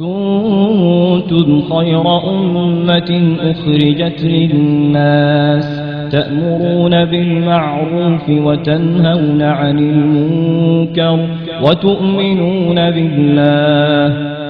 كنتم خير أمة أخرجت للناس تأمرون بالمعروف وتنهون عن المنكر وتؤمنون بالله.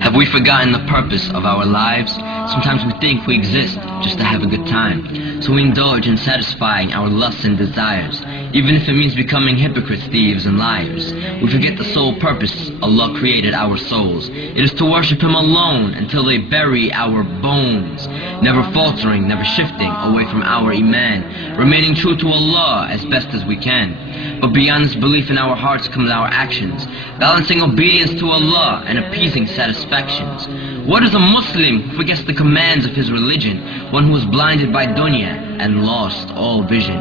Have we forgotten the purpose of our lives? Sometimes we think we exist just to have a good time. So we indulge in satisfying our lusts and desires, even if it means becoming hypocrites, thieves, and liars. We forget the sole purpose Allah created our souls. It is to worship Him alone until they bury our bones, never faltering, never shifting away from our Iman, remaining true to Allah as best as we can. But beyond this belief in our hearts comes our actions, balancing obedience to Allah and appeasing satisfactions. What is a Muslim who forgets the commands of his religion, one who is blinded by Dunya and lost all vision?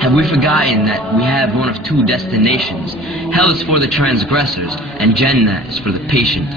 Have we forgotten that we have one of two destinations? Hell is for the transgressors, and Jannah is for the patient.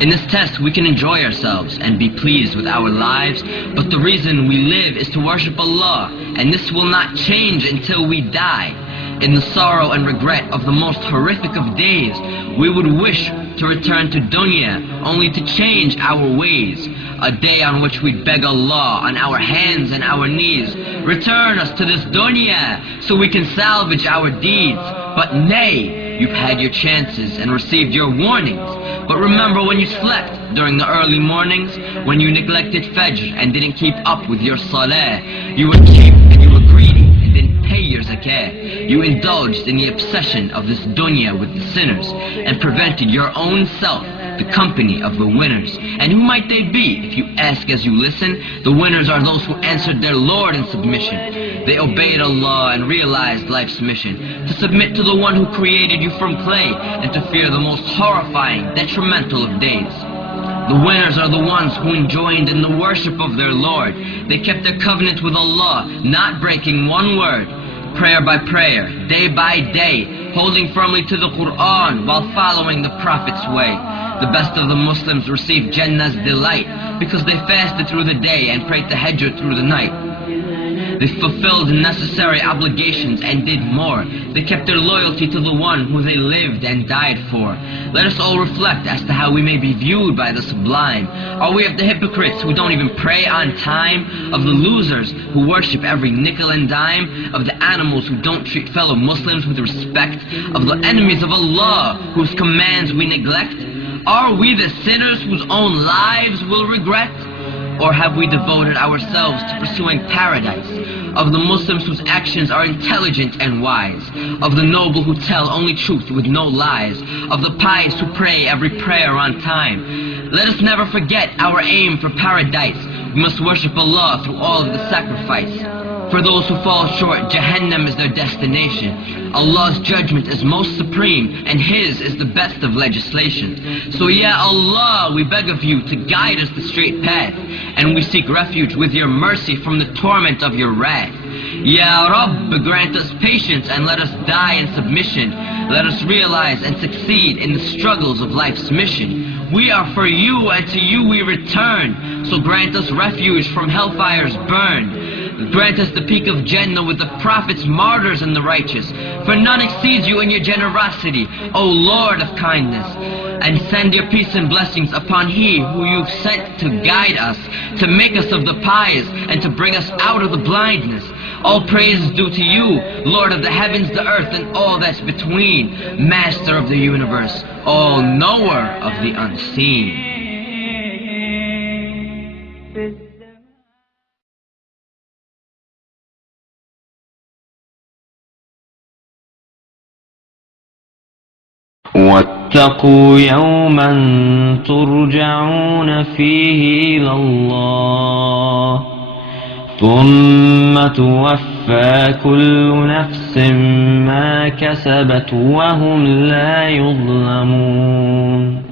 In this test we can enjoy ourselves and be pleased with our lives, but the reason we live is to worship Allah, and this will not change until we die. In the sorrow and regret of the most horrific of days, we would wish to return to Dunya, only to change our ways. A day on which we'd beg Allah on our hands and our knees, return us to this Dunya so we can salvage our deeds. But nay, you've had your chances and received your warnings. But remember when you slept during the early mornings, when you neglected Fajr and didn't keep up with your Salah, you were cheap and you were greedy and didn't pay your zakah. You indulged in the obsession of this dunya with the sinners and prevented your own self the company of the winners. And who might they be? If you ask as you listen, the winners are those who answered their Lord in submission. They obeyed Allah and realized life's mission, to submit to the one who created you from clay and to fear the most horrifying, detrimental of days. The winners are the ones who enjoined in the worship of their Lord. They kept their covenant with Allah, not breaking one word. Prayer by prayer, day by day, holding firmly to the Quran while following the Prophet's way. The best of the Muslims received Jannah's delight because they fasted through the day and prayed tahajjud through the night. They fulfilled necessary obligations and did more. They kept their loyalty to the one who they lived and died for. Let us all reflect as to how we may be viewed by the sublime. Are we of the hypocrites who don't even pray on time? Of the losers who worship every nickel and dime? Of the animals who don't treat fellow Muslims with respect? Of the enemies of Allah whose commands we neglect? Are we the sinners whose own lives will regret? Or have we devoted ourselves to pursuing paradise? Of the Muslims whose actions are intelligent and wise? Of the noble who tell only truth with no lies? Of the pious who pray every prayer on time? Let us never forget our aim for paradise. We must worship Allah through all of the sacrifice. For those who fall short, Jahannam is their destination. Allah's judgment is most supreme, and His is the best of legislation. So Ya Allah, we beg of you to guide us the straight path, and we seek refuge with your mercy from the torment of your wrath. Ya Rabb, grant us patience and let us die in submission. Let us realize and succeed in the struggles of life's mission. We are for you and to you we return, so grant us refuge from hellfire's burn. Grant us the peak of Jannah with the prophets, martyrs, and the righteous. For none exceeds you in your generosity, O Lord of kindness. And send your peace and blessings upon He who you've sent to guide us, to make us of the pious, and to bring us out of the blindness. All praise is due to you, Lord of the heavens, the earth, and all that's between, Master of the universe, all-knower of the unseen. واتقوا يوما ترجعون فيه إلى الله ثم توفى كل نفس ما كسبت وهم لا يظلمون.